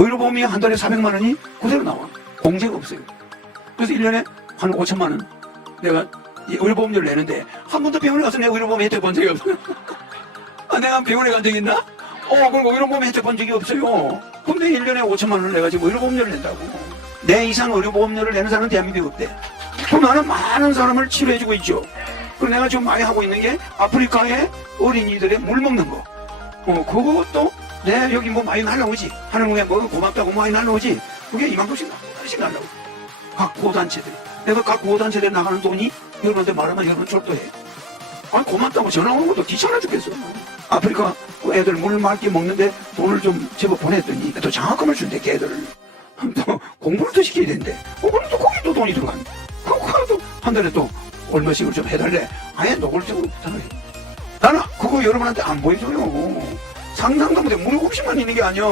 의료보험이 한 달에 400만 원이 그대로 나와. 공제가 없어요. 그래서 1년에 한 5천만 원 내가 이 의료보험료를 내는데 한 번도 병원에 가서 내가 의료보험 혜택 본 적이 없어요. 아, 내가 병원에 간적 있나? 어, 그럼 의료보험 혜택 본 적이 없어요. 근데 1년에 5천만 원을 내가지고 의료보험료를 낸다고. 내 이상 의료보험료를 내는 사람은 대한민국에 없대. 그럼 나는 많은 사람을 치료해주고 있죠. 그리고 내가 지금 많이 하고 있는 게 아프리카의 어린이들의 물 먹는 거. 어, 그것도 내 여기 뭐 많이 날라오지. 하늘궁에 뭐 고맙다고 많이 날라오지. 그게 이만큼씩 나- 하나씩 날라오지. 각 구호단체들. 내가 각 구호단체들에 나가는 돈이 여러분한테 말하면 여러분 졸도해. 아니, 고맙다고 전화 오는 것도 귀찮아 죽겠어. 아프리카 그 애들 물 맑게 먹는데 돈을 좀 제법 보냈더니 또 장학금을 준대, 걔들. 또 공부를 더 시켜야 된대. 어, 그럼 또 거기도 돈이 들어간대. 그거도 한 달에 또 얼마씩을 좀 해달래. 아예 노골적으로 해. 나는 그거 여러분한테 안 보여줘요. 상상도 못해. 무료 급식만 있는 게 아니야.